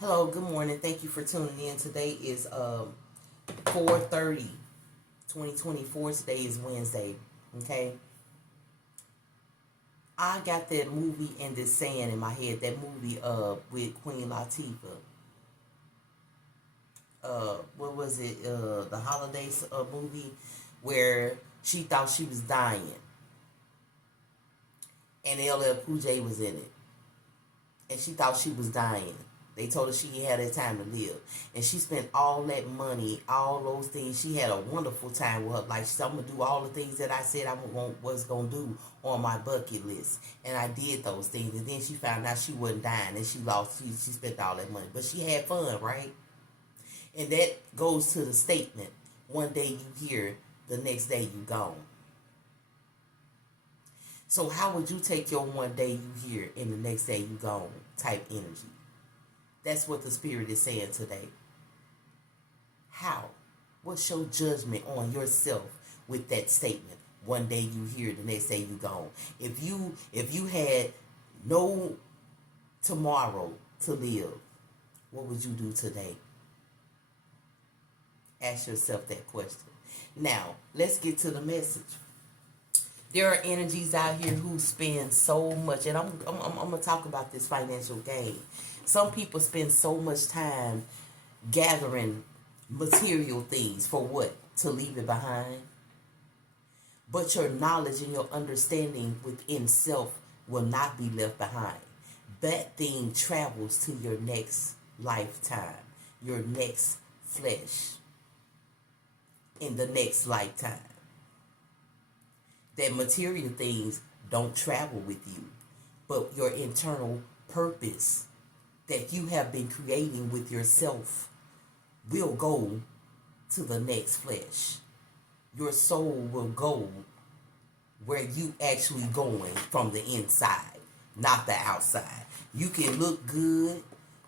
Hello, good morning. Thank you for tuning in. Today is 4:30, 2024. Today is Wednesday. Okay. I got that movie and this saying in my head. That movie with Queen Latifah. What was it? The holidays movie where she thought she was dying and LL Cool J was in it. And she thought she was dying. They told her she had that time to live. And she spent all that money, all those things. She had a wonderful time with her. Like, I'm going to do all the things that I said I was going to do on my bucket list. And I did those things. And then she found out she wasn't dying. And she spent all that money. But she had fun, right? And that goes to the statement, one day you here, the next day you gone. So how would you take your one day you here and the next day you gone type energy? That's what the Spirit is saying today. How? What's your judgment on yourself with that statement? One day you here, the next day you gone. If you had no tomorrow to live, what would you do today? Ask yourself that question. Now, let's get to the message. There are energies out here who spend so much, and I'm going to talk about this financial gain. Some people spend so much time gathering material things for what? To leave it behind. But your knowledge and your understanding within self will not be left behind. That thing travels to your next lifetime, your next flesh, in the next lifetime. That material things don't travel with you, but your internal purpose that you have been creating with yourself will go to the next flesh. Your soul will go where you actually going from the inside, not the outside. You can look good,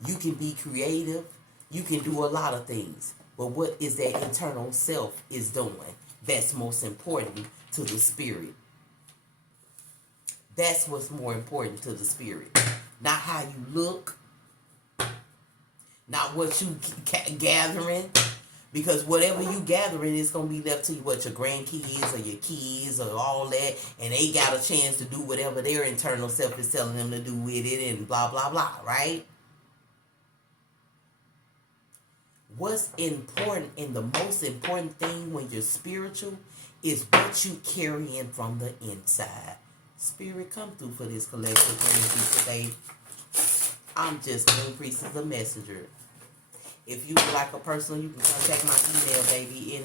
you can be creative, you can do a lot of things, but what is that internal self is doing? That's most important to the spirit. That's what's more important to the spirit. Not how you look, not what you gathering, because whatever you gathering is going to be left to you, what your grandkids or your kids or all that, and they got a chance to do whatever their internal self is telling them to do with it and blah, blah, blah, right? What's important and the most important thing when you're spiritual is what you carry in from the inside. Spirit, come through for this collective energy today. I'm just Moon Priestess, the messenger. If you would like a personal, you can contact my email, baby. And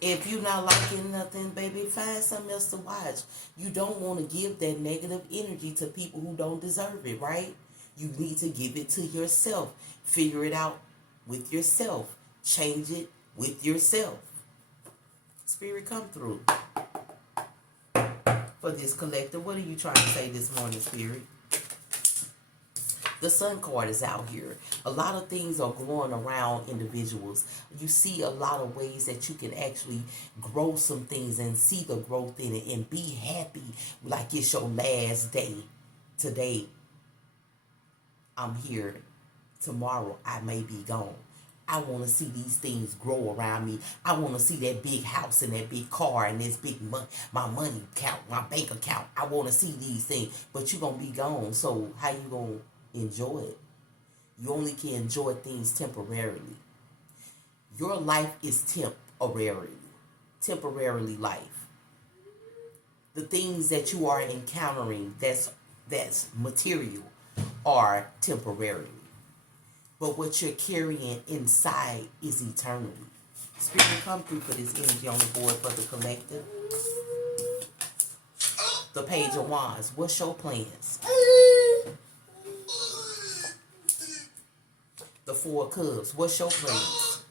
if you're not liking nothing, baby, find something else to watch. You don't want to give that negative energy to people who don't deserve it, right? You need to give it to yourself. Figure it out with yourself. Change it with yourself. Spirit, come through for this collector. What are you trying to say this morning, Spirit? The Sun card is out here. A lot of things are going around individuals. You see a lot of ways that you can actually grow some things and see the growth in it and be happy like it's your last day. Today, I'm here. Tomorrow, I may be gone. I want to see these things grow around me. I want to see that big house and that big car and this big my money account, my bank account. I want to see these things. But you're going to be gone. So how you going to enjoy it? You only can enjoy things temporarily. Your life is temporarily life. The things that you are encountering that's material are temporarily. But what you're carrying inside is eternity. Spirit, come through for this energy on the board for the collective. The Page of Wands. What's your plans? The Four of Cups. What's your plans?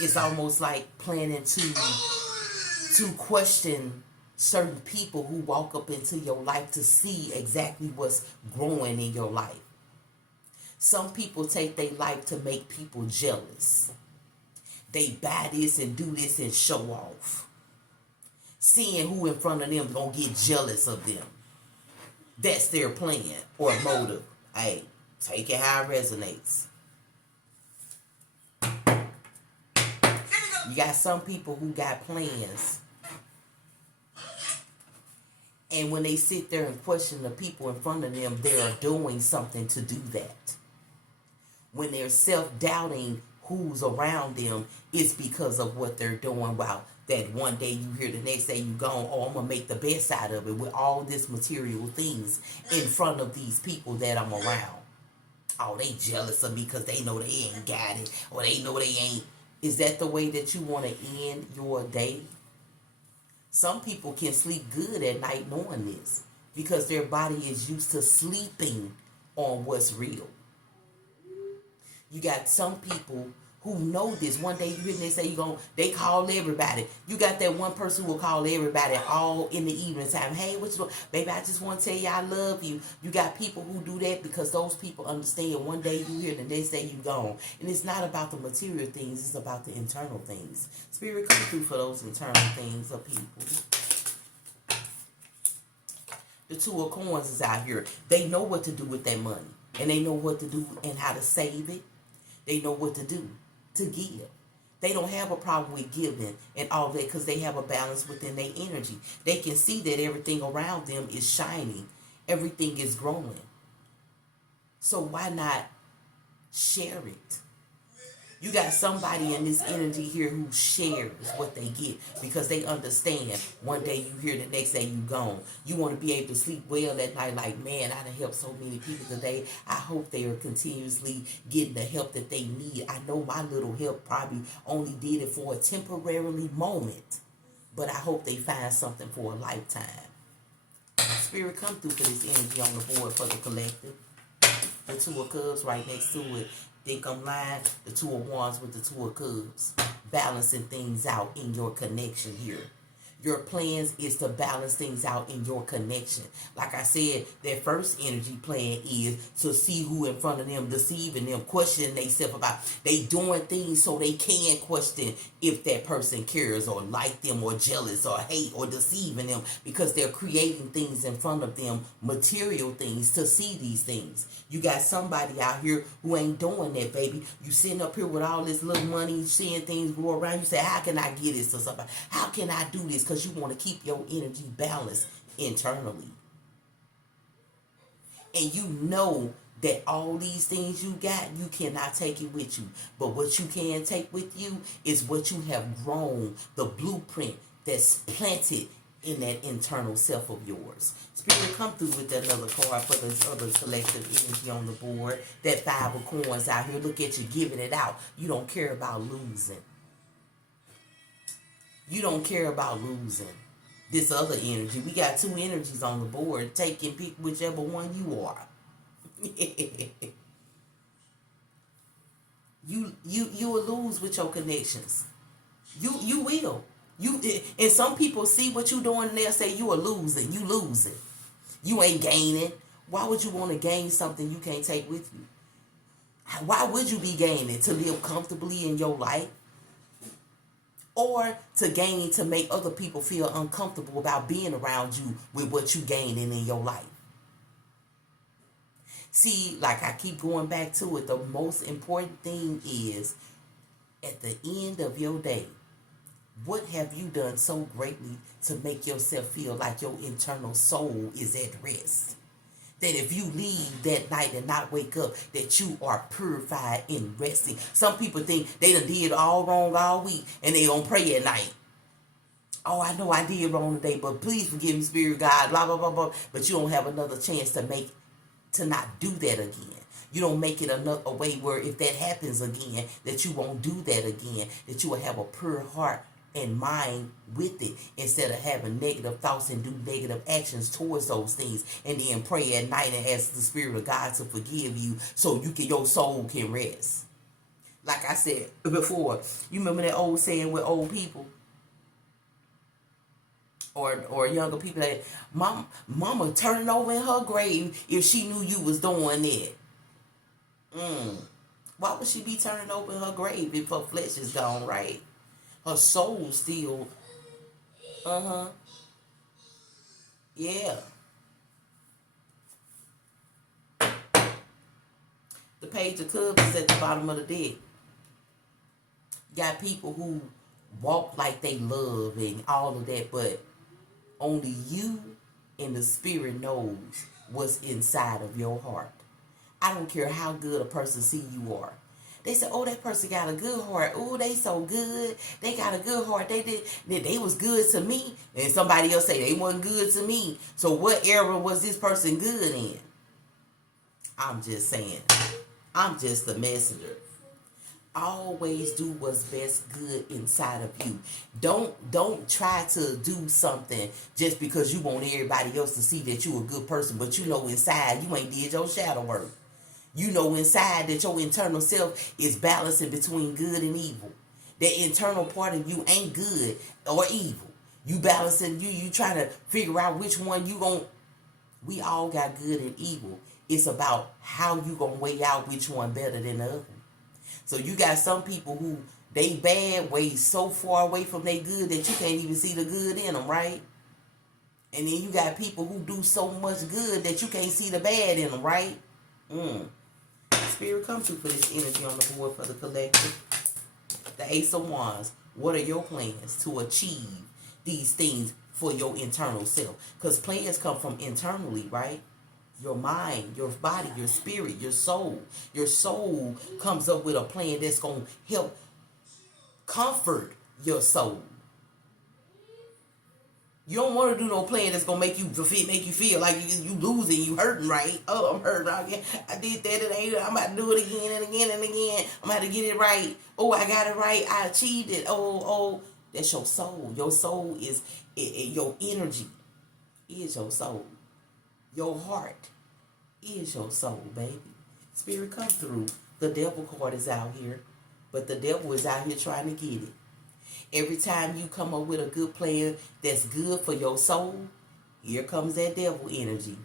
It's almost like planning to question certain people who walk up into your life to see exactly what's growing in your life. Some people take their life to make people jealous. They buy this and do this and show off. Seeing who in front of them is going to get jealous of them. That's their plan or motive. Hey, Take it how it resonates. You got some people who got plans, and when they sit there and question the people in front of them, they are doing something to do that. When they're self-doubting who's around them, it's because of what they're doing. Wow, that one day you hear, the next day you gone, oh, I'm going to make the best out of it with all this material things in front of these people that I'm around. Oh, they jealous of me because they know they ain't got it, or they know they ain't. Is that the way that you want to end your day? Some people can sleep good at night knowing this because their body is used to sleeping on what's real. You got some people who know this. One day you hear they say they call everybody. You got that one person who will call everybody all in the evening time. Hey, what you doing? Baby, I just want to tell you I love you. You got people who do that because those people understand. One day you hear, the next day you gone. And it's not about the material things, it's about the internal things. Spirit come through for those internal things of people. The Two of Coins is out here. They know what to do with that money. And they know what to do and how to save it. They know what to do to give. They don't have a problem with giving and all that because they have a balance within their energy. They can see that everything around them is shining. Everything is growing. So why not share it? You got somebody in this energy here who shares what they get because they understand. One day you here, the next day you gone. You want to be able to sleep well at night like, man, I done helped so many people today. I hope they are continuously getting the help that they need. I know my little help probably only did it for a temporary moment, but I hope they find something for a lifetime. Spirit, come through for this energy on the board for the collective. The Two of Cups right next to it. Think I'm lying? The Two of Wands with the Two of Cups. Balancing things out in your connection here. Your plans is to balance things out in your connection. Like I said, their first energy plan is to see who in front of them, deceiving them, questioning themselves about they doing things so they can question if that person cares or like them or jealous or hate or deceiving them because they're creating things in front of them, material things, to see these things. You got somebody out here who ain't doing that, baby. You sitting up here with all this little money, seeing things go around. You say, how can I get this to somebody? How can I do this? Because you want to keep your energy balanced internally. And you know that all these things you got, you cannot take it with you. But what you can take with you is what you have grown, the blueprint that's planted in that internal self of yours. Spirit, come through with another card for this other collective energy on the board. That Five of Coins out here. Look at you giving it out. You don't care about losing. You don't care about losing. This other energy. We got two energies on the board. Take and pick whichever one you are. You will lose with your connections. You will. And some people see what you doing and they'll say you are losing. You losing. You ain't gaining. Why would you want to gain something you can't take with you? Why would you be gaining? To live comfortably in your life? Or to gain to make other people feel uncomfortable about being around you with what you gaining in your life? See, like I keep going back to it, the most important thing is at the end of your day, what have you done so greatly to make yourself feel like your internal soul is at rest? That if you leave that night and not wake up, that you are purified and resting. Some people think they done did all wrong all week and they don't pray at night. Oh, I know I did wrong today, but please forgive me, Spirit God, blah, blah, blah, blah. But you don't have another chance to not do that again. You don't make it a way where if that happens again, that you won't do that again, that you will have a pure heart and mind with it instead of having negative thoughts and do negative actions towards those things, and then pray at night and ask the Spirit of God to forgive you so your soul can rest. Like I said before, you remember that old saying with old people or younger people that mama turning over in her grave if she knew you was doing it. Why would she be turning over in her grave if her flesh is gone, right? Her soul still, yeah. Page of Cups is at the bottom of the deck. Got people who walk like they love and all of that, but only you and the spirit knows what's inside of your heart. I don't care how good a person see you are. They say, oh, that person got a good heart. Oh, they so good. They got a good heart. They was good to me. And somebody else say they wasn't good to me. So what era was this person good in? I'm just saying. I'm just the messenger. Always do what's best good inside of you. Don't try to do something just because you want everybody else to see that you a good person, but you know inside you ain't did your shadow work. You know inside that your internal self is balancing between good and evil. That internal part of you ain't good or evil. You balancing, you trying to figure out which one you gon'. We all got good and evil. It's about how you gonna weigh out which one better than the other. So you got some people who they bad way so far away from they good that you can't even see the good in them, right? And then you got people who do so much good that you can't see the bad in them, right? Spirit, come through for this energy on the board for the collective. The Ace of Wands. What are your plans to achieve these things for your internal self? Because plans come from internally, right? Your mind, your body, your spirit, your soul. Your soul comes up with a plan that's going to help comfort your soul. You don't want to do no plan that's going to make you feel like you losing, you hurting, right? Oh, I'm hurting again. I did that and I'm about to do it again and again and again. I'm about to get it right. Oh, I got it right. I achieved it. Oh. That's your soul. Your soul is, your energy is your soul. Your heart is your soul, baby. Spirit, come through. The devil card is out here, but the devil is out here trying to get it. Every time you come up with a good plan that's good for your soul, here comes that devil energy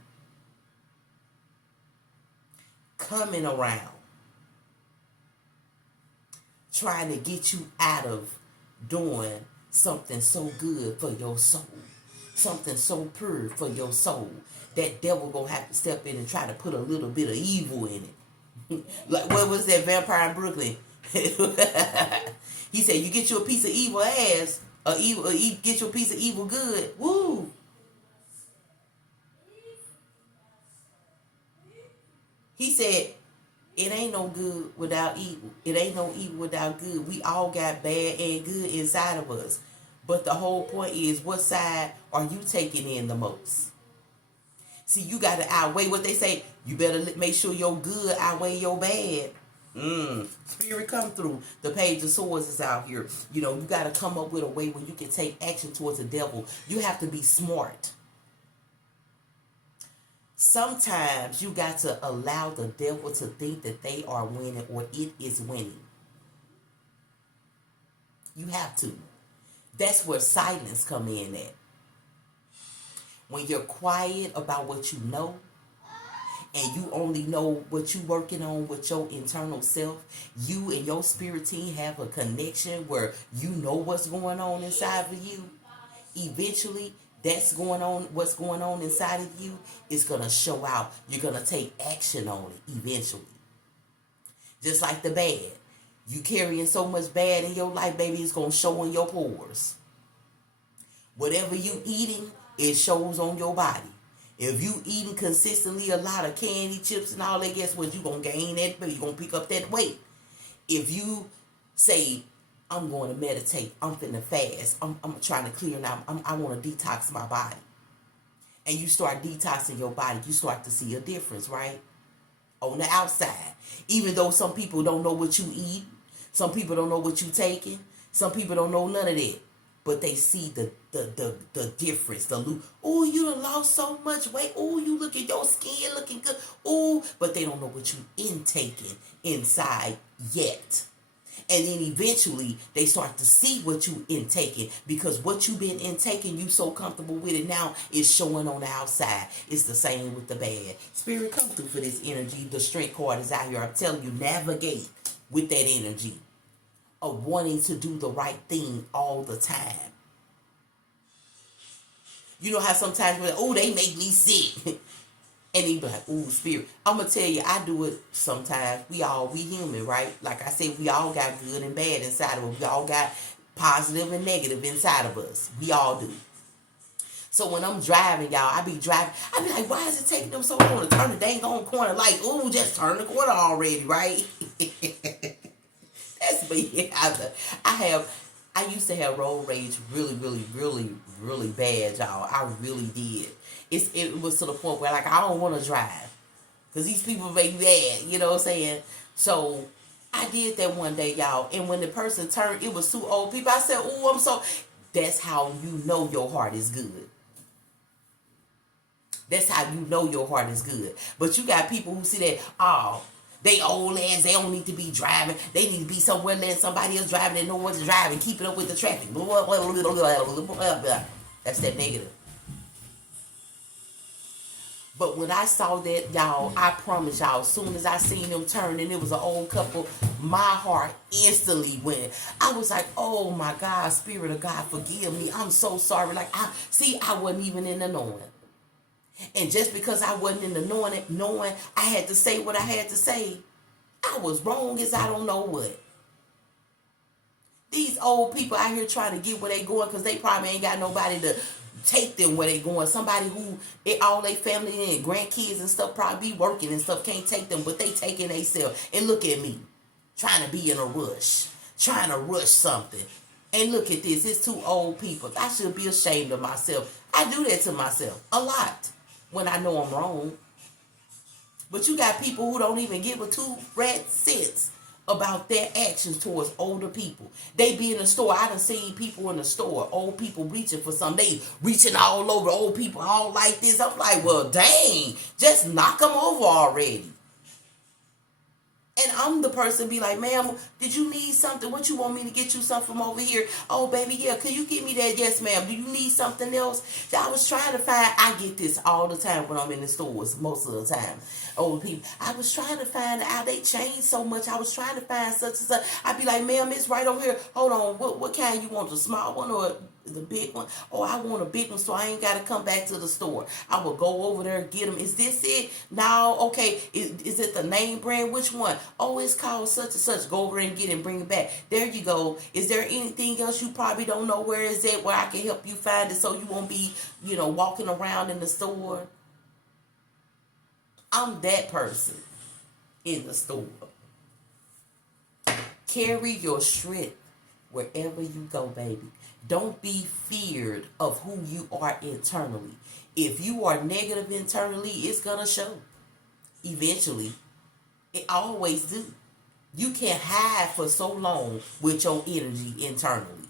coming around, trying to get you out of doing something so good for your soul, something so pure for your soul. That devil gonna have to step in and try to put a little bit of evil in it. Like, what was that vampire in Brooklyn? He said, you get you a piece of evil ass, get you a piece of evil good. Woo! He said, it ain't no good without evil. It ain't no evil without good. We all got bad and good inside of us. But the whole point is, what side are you taking in the most? See, you got to outweigh what they say. You better make sure your good outweigh your bad. Spirit, come through. The Page of Swords is out here. You know, you got to come up with a way where you can take action towards the devil. You have to be smart. Sometimes you got to allow the devil to think that they are winning or it is winning. You have to. That's where silence come in at. When you're quiet about what you know, and you only know what you're working on with your internal self, you and your spirit team have a connection where you know what's going on inside of you. Eventually, what's going on inside of you is going to show out. You're going to take action on it eventually. Just like the bad. You carrying so much bad in your life, baby, it's going to show in your pores. Whatever you eating, it shows on your body. If you eating consistently a lot of candy, chips, and all that, guess what? You're going to gain that weight. You're going to pick up that weight. If you say, I'm going to meditate, I'm finna fast, I'm trying to clear now, I want to detox my body. And you start detoxing your body, you start to see a difference, right? On the outside. Even though some people don't know what you eat, some people don't know what you taking, some people don't know none of that. But they see the difference. Oh, you done lost so much weight. Oh, you look at your skin looking good. Oh, but they don't know what you intaking inside yet. And then eventually they start to see what you intaking, because what you've been intaking, you so comfortable with it now, is showing on the outside. It's the same with the bad. Spirit, come through for this energy. The Strength card is out here. I'm telling you, navigate with that energy of wanting to do the right thing all the time. You know how sometimes we're like, oh, they make me sick. And he be like, ooh, spirit. I'm going to tell you, I do it sometimes. We human, right? Like I said, we all got good and bad inside of us. We all got positive and negative inside of us. We all do. So when I'm driving, y'all, I be like, why is it taking them so long to turn the dang on corner? Like, ooh, just turn the corner already, right? That's me. I used to have road rage really, really, really, really bad, y'all. I really did. It was to the point where, like, I don't want to drive. Because these people make me mad, you know what I'm saying? So I did that one day, y'all. And when the person turned, it was two old people. I said, ooh, I'm so... That's how you know your heart is good. That's how you know your heart is good. But you got people who see that, oh, they old ass, they don't need to be driving. They need to be somewhere letting somebody else driving and know what to drive and keeping up with the traffic. That's that negative. But when I saw that, y'all, I promise y'all, as soon as I seen them turn and it was an old couple, my heart instantly went. I was like, oh my God, Spirit of God, forgive me. I'm so sorry. Like, I wasn't even in the knowing. And just because I wasn't in the knowing I had to say what I had to say, I was wrong as I don't know what. These old people out here trying to get where they going because they probably ain't got nobody to take them where they going. Somebody who all their family and grandkids and stuff probably be working and stuff can't take them, but they taking themselves. And look at me, trying to be in a rush, trying to rush something. And look at this, it's two old people. I should be ashamed of myself. I do that to myself a lot when I know I'm wrong. But you got people who don't even give a two rat cents about their actions towards older people. They be in the store. I done seen people in the store, old people reaching for something. They reaching all over, old people all like this. I'm like, well, dang, just knock them over already. And I'm the person be like, ma'am, did you need something? What you want me to get you something from over here? Oh, baby, yeah, can you get me that? Yes, ma'am. Do you need something else? I was trying to find, I get this all the time when I'm in the stores, most of the time. Old people, I was trying to find out, they changed so much. I was trying to find such and such. I'd be like, ma'am, it's right over here. Hold on, what kind you want, the small one or the big one? Oh, I want a big one, so I ain't got to come back to the store. I will go over there and get them. Is this it? No, okay. Is it the name brand? Which one? Oh, it's called such and such. Go over and get it and bring it back. There you go. Is there anything else you probably don't know where is it, where I can help you find it so you won't be, walking around in the store? I'm that person in the store. Carry your strength wherever you go, baby. Don't be feared of who you are internally. If you are negative internally, it's going to show. Eventually. It always do. You can't hide for so long with your energy internally.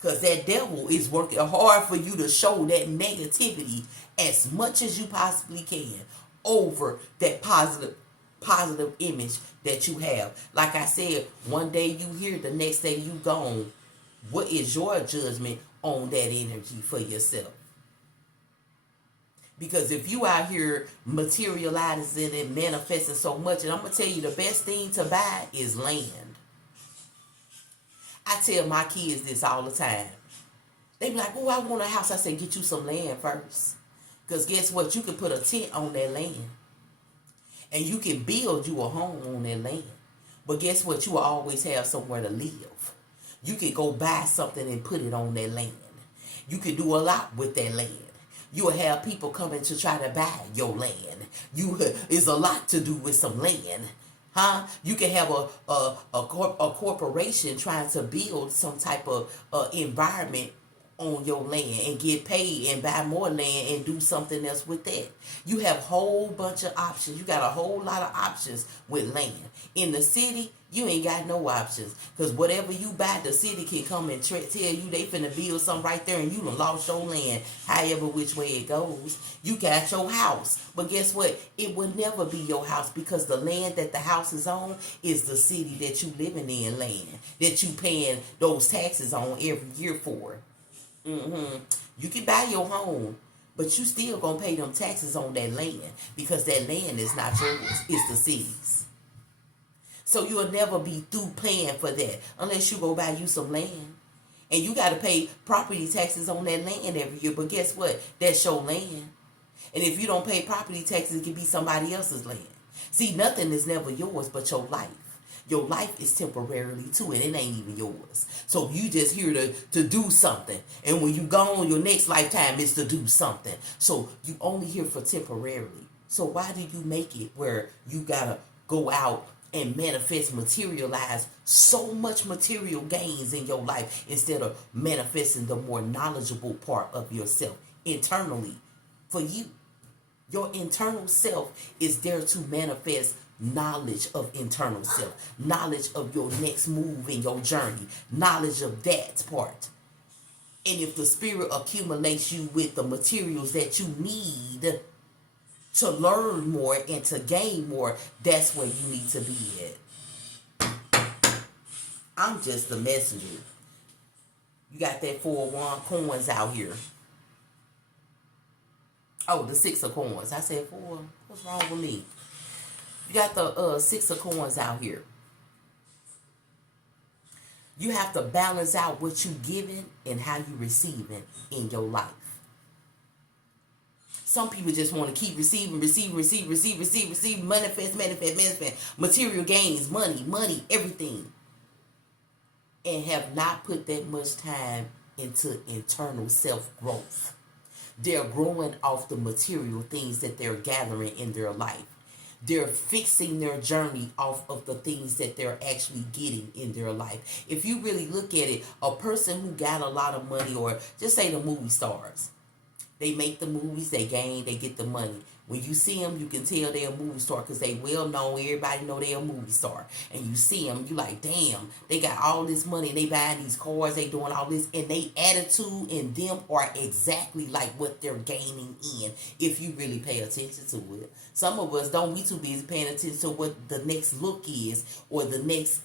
Because that devil is working hard for you to show that negativity as much as you possibly can over that positive image that you have. Like I said, one day you here, the next day you gone. What is your judgment on that energy for yourself? Because if you out here materializing and manifesting so much, and I'm going to tell you the best thing to buy is land. I tell my kids this all the time. They be like, oh, I want a house. I say, get you some land first. Because guess what? You can put a tent on that land. And you can build you a home on that land. But guess what? You will always have somewhere to live. You can go buy something and put it on that land. You can do a lot with that land. You will have people coming to try to buy your land. It's a lot to do with some land. Huh? You can have a corporation trying to build some type of environment on your land and get paid and buy more land and do something else with that. You have a whole bunch of options. You got a whole lot of options with land. In the city, you ain't got no options. Because whatever you buy, the city can come and tell you they finna build something right there and you done lost your land. However which way it goes. You got your house. But guess what? It will never be your house because the land that the house is on is the city that you living in land. That you paying those taxes on every year for. You can buy your home, but you still gonna pay them taxes on that land because that land is not yours, it's the city's. So you'll never be through paying for that unless you go buy you some land. And you gotta pay property taxes on that land every year, but guess what? That's your land. And if you don't pay property taxes, it can be somebody else's land. See, nothing is never yours but your life. Your life is temporarily too, and it ain't even yours. So you just here to do something. And when you gone, your next lifetime is to do something. So you only here for temporarily. So why do you make it where you gotta go out and manifest, materialize so much material gains in your life instead of manifesting the more knowledgeable part of yourself internally for you? Your internal self is there to manifest knowledge of internal self, knowledge of your next move in your journey, knowledge of that part. And if the spirit accumulates you with the materials that you need to learn more and to gain more, that's where you need to be at. I'm just the messenger. You got that 4 of Wands coins out here. Oh, the 6 of coins. I said 4. What's wrong with me? You got the 6 of coins out here. You have to balance out what you giving and how you receiving in your life. Some people just want to keep receiving, manifest, material gains, money, everything. And have not put that much time into internal self-growth. They're growing off the material things that they're gathering in their life. They're fixing their journey off of the things that they're actually getting in their life. If you really look at it, a person who got a lot of money, or just say the movie stars, they make the movies, they gain, they get the money. When you see them, you can tell they're a movie star because they well known. Everybody know they're a movie star. And you see them, you like, damn, they got all this money. They buying these cars, they doing all this. And they attitude and them are exactly like what they're gaining in if you really pay attention to it. Some of us don't. We too busy paying attention to what the next look is or the next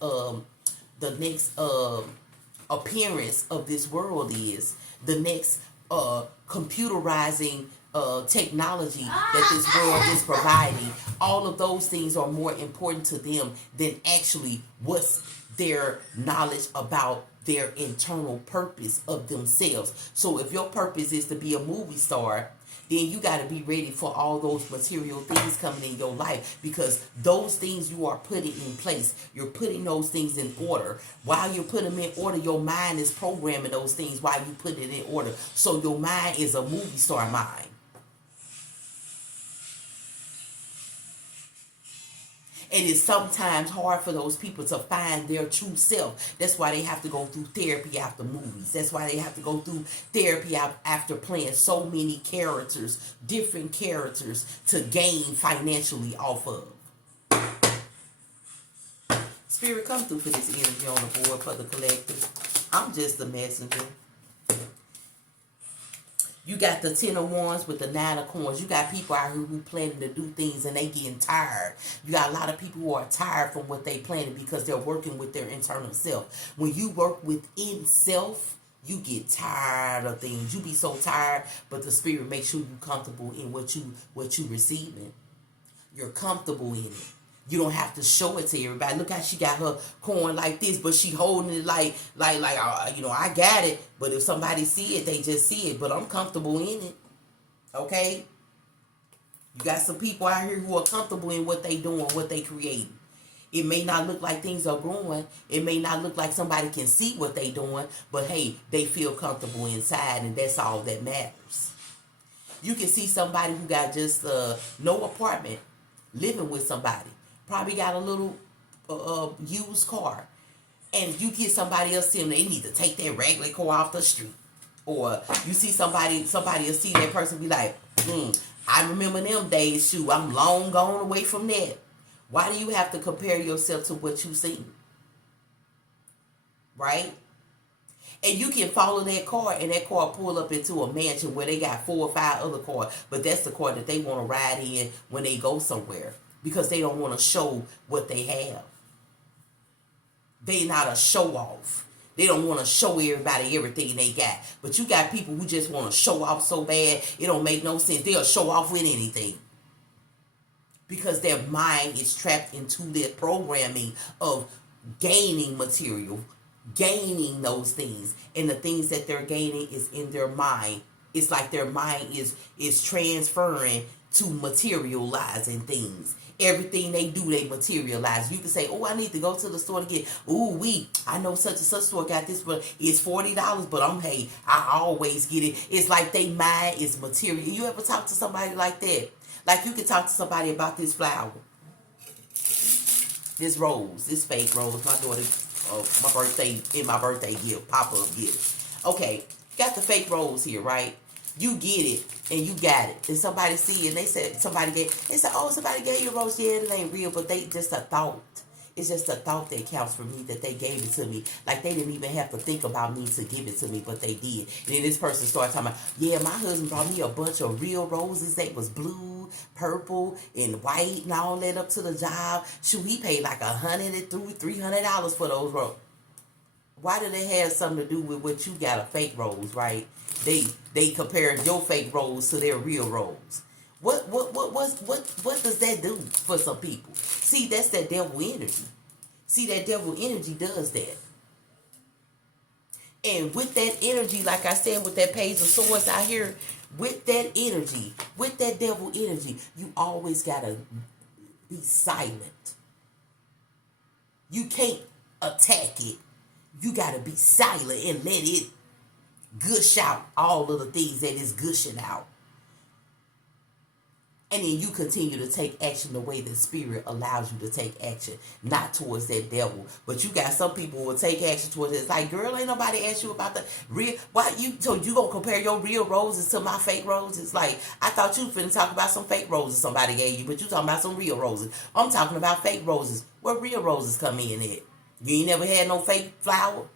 appearance of this world is. The next computerizing technology that this world is providing. All of those things are more important to them than actually what's their knowledge about their internal purpose of themselves. So if your purpose is to be a movie star, then you got to be ready for all those material things coming in your life, because those things you are putting in place, you're putting those things in order. While you're putting them in order, your mind is programming those things while you put it in order. So your mind is a movie star mind. It is sometimes hard for those people to find their true self. That's why they have to go through therapy after movies. That's why they have to go through therapy after playing so many characters, different characters, to gain financially off of. Spirit, come through for this energy on the board for the collective. I'm just the messenger. You got the 10 of Wands with the 9 of Coins. You got people out here who planning to do things and they getting tired. You got a lot of people who are tired from what they planning because they're working with their internal self. When you work within self, you get tired of things. You be so tired, but the spirit makes sure you're comfortable in what you receiving. You're comfortable in it. You don't have to show it to everybody. Look how she got her coin like this, but she holding it like I got it. But if somebody see it, they just see it. But I'm comfortable in it. Okay? You got some people out here who are comfortable in what they doing, what they creating. It may not look like things are growing. It may not look like somebody can see what they doing. But hey, they feel comfortable inside, and that's all that matters. You can see somebody who got just no apartment, living with somebody. Probably got a little used car. And you get somebody else see them, they need to take their regular car off the street. Or you see somebody will see that person be like, I remember them days, shoot, I'm long gone away from that. Why do you have to compare yourself to what you see? Right? And you can follow that car, and that car pull up into a mansion where they got 4 or 5 other cars. But that's the car that they want to ride in when they go somewhere. Because they don't want to show what they have. They not a show off. They don't want to show everybody everything they got. But you got people who just want to show off so bad, it don't make no sense. They'll show off with anything. Because their mind is trapped into their programming of gaining material, gaining those things. And the things that they're gaining is in their mind It's like their mind is transferring to materializing things. Everything they do, they materialize. You can say, "Oh, I need to go to the store to get. Ooh, I know such and such store got this, but it's $40. But I always get it." It's like they mind is material. You ever talk to somebody like that? Like you can talk to somebody about this flower, this rose, this fake rose. My daughter, my birthday gift, pop-up gift. Okay, got the fake rose here, right? You get it and you got it. And somebody see it and they said oh, somebody gave you a rose. Yeah, it ain't real, but they just a thought. It's just a thought that counts for me, that they gave it to me. Like they didn't even have to think about me to give it to me, but they did. And then this person started talking about, yeah, my husband brought me a bunch of real roses. They was blue, purple, and white and all that up to the job. Shoot, he paid like $300 for those roses. Why do they have something to do with what you got, a fake rose, right? They compare your fake rose to their real rose. What does that do for some people? See, that's that devil energy. See, that devil energy does that. And with that energy, like I said, with that page of swords out here, with that energy, with that devil energy, you always gotta be silent. You can't attack it. You gotta be silent and let it gush out all of the things that is gushing out. And then you continue to take action the way the spirit allows you to take action, not towards that devil. But you got some people who will take action towards it. It's like, girl, ain't nobody asked you about the real. So you gonna compare your real roses to my fake roses? Like, I thought you finna talk about some fake roses somebody gave you, but you talking about some real roses. I'm talking about fake roses. Where real roses come in at? You ain't never had no fake flower?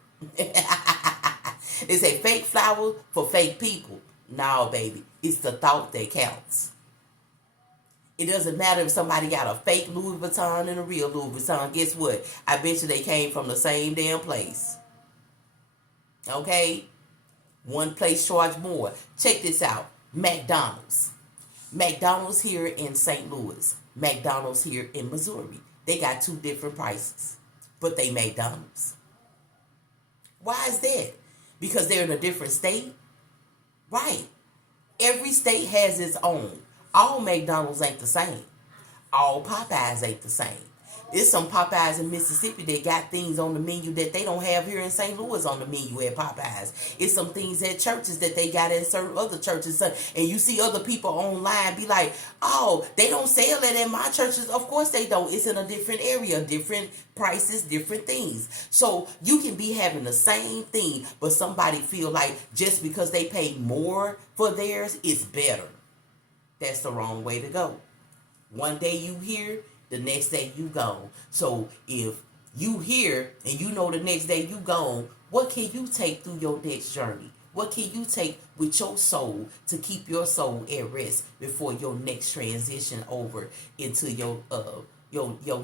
It's a fake flower for fake people. No, baby. It's the thought that counts. It doesn't matter if somebody got a fake Louis Vuitton and a real Louis Vuitton. Guess what? I bet you they came from the same damn place. Okay? One place charged more. Check this out. McDonald's. McDonald's here in St. Louis. McDonald's here in Missouri. They got two different prices. But they McDonald's. Why is that? Because they're in a different state? Right. Every state has its own. All McDonald's ain't the same. All Popeyes ain't the same. There's some Popeyes in Mississippi that got things on the menu that they don't have here in St. Louis on the menu at Popeyes. It's some things at churches that they got at certain other churches. And you see other people online be like, oh, they don't sell it at my churches. Of course they don't. It's in a different area, different prices, different things. So you can be having the same thing, but somebody feel like just because they pay more for theirs, it's better. That's the wrong way to go. One day you here, the next day you gone. So if you here and you know the next day you gone, what can you take through your next journey? What can you take with your soul to keep your soul at rest before your next transition over into your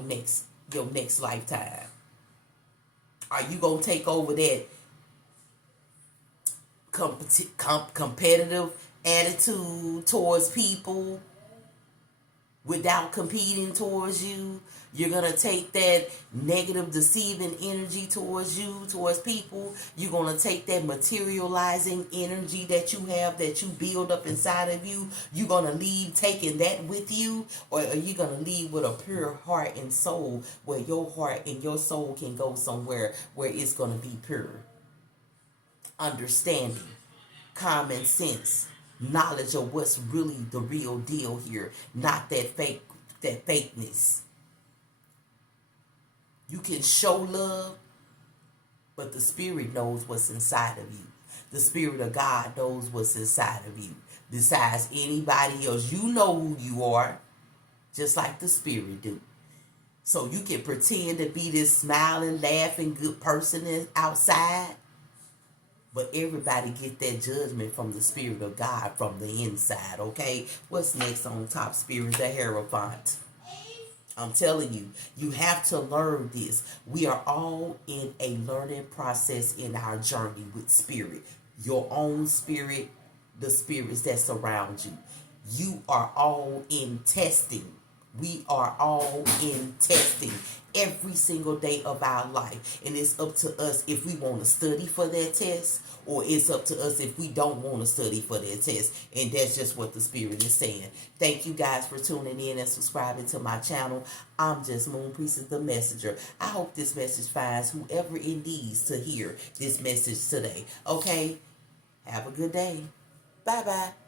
next lifetime? Are you gonna take over that competitive attitude towards people without competing towards you? You're going to take that negative deceiving energy towards you, towards people. You're going to take that materializing energy that you have, that you build up inside of you. You're going to leave taking that with you, or are you going to leave with a pure heart and soul where your heart and your soul can go somewhere where it's going to be pure? Understanding, common sense, knowledge of what's really the real deal here, not that fakeness. You can show love, but the spirit knows what's inside of you. The spirit of God knows what's inside of you. Besides anybody else, you know who you are, just like the spirit do. So you can pretend to be this smiling, laughing, good person outside, but everybody get that judgment from the spirit of God from the inside, okay? What's next on top, spirit? The Hierophant. I'm telling you, you have to learn this. We are all in a learning process in our journey with spirit. Your own spirit, the spirits that surround you. You are all in testing We are all in testing every single day of our life. And it's up to us if we want to study for that test, or it's up to us if we don't want to study for that test. And that's just what the Spirit is saying. Thank you guys for tuning in and subscribing to my channel. I'm just Moon Priestess, the messenger. I hope this message finds whoever it needs to hear this message today. Okay? Have a good day. Bye-bye.